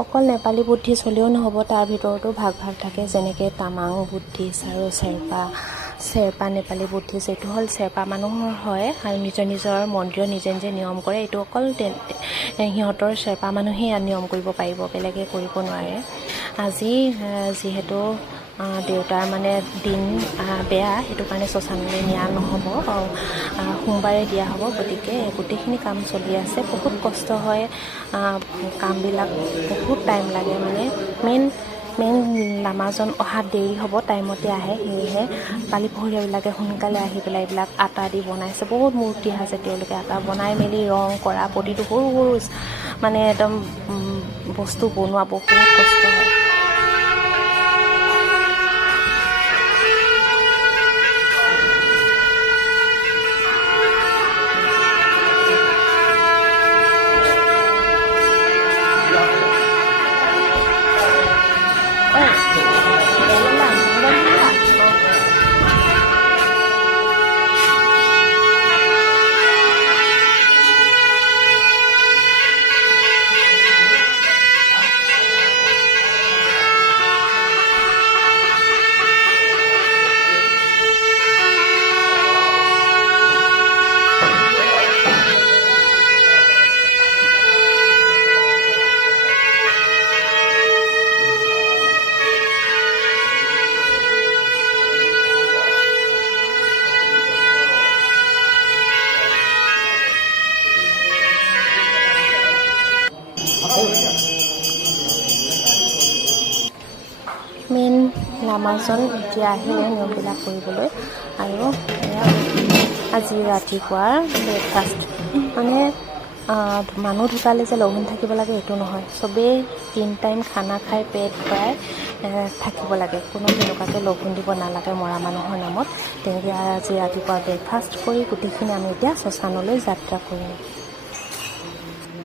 অকল নেপালী বুদ্ধিষ্ট হ'লেও নহ'ব, তাৰ ভিতৰতো ভাগ ভাগ থাকে, যেনেকৈ তামাং বুদ্ধিষ্ট আৰু চেৰপা নেপালী বুদ্ধিষ্ট। এইটো হ'ল চেৰপা মানুহৰ হয় আৰু নিজৰ নিজৰ মন্দিৰত নিজে নিজে নিয়ম কৰে। এইটো অকল সিহঁতৰ চেৰপা মানুহেই নিয়ম কৰিব পাৰিব, বেলেগে কৰিব নোৱাৰে। আজি যিহেতু দেউতাৰ মানে দিন বেয়া, সেইটো কাৰণে শ্মশানলৈ নিয়া নহ'ব, সোমবাৰে দিয়া হ'ব। গতিকে গোটেইখিনি কাম চলি আছে, বহুত কষ্ট হয়, কামবিলাক বহুত টাইম লাগে। মানে মেইন লামাজন অহাত দেৰি হ'ব, টাইমতে আহে, সেয়েহে কালি পোহৰীয়াবিলাকে সোনকালে আহি পেলাই এইবিলাক আটা দি বনাইছে। বহুত মূৰ্তি আছে, তেওঁলোকে আটা বনাই মেলি ৰং কৰা, প্ৰতিটো সৰু সৰু মানে একদম বস্তু বনোৱা বহুত কষ্ট হয়। মেইন লামাজন এতিয়া আহিলে নিয়মবিলাক কৰিবলৈ। আৰু আজি ৰাতিপুৱাৰ ব্ৰেকফাষ্ট মানে মানুহ ঢুকালে যে লঘোণ থাকিব লাগে এইটো নহয়, চবেই 3 টাইম খানা খাই পেট ভৰাই থাকিব লাগে, কোনো তেনেকুৱাকৈ লঘোণ দিব নালাগে মৰা মানুহৰ নামত। তেনেকৈ আজি ৰাতিপুৱা ব্ৰেকফাষ্ট কৰি গোটেইখিনি আমি এতিয়া শ্মশানলৈ যাত্ৰা কৰিম।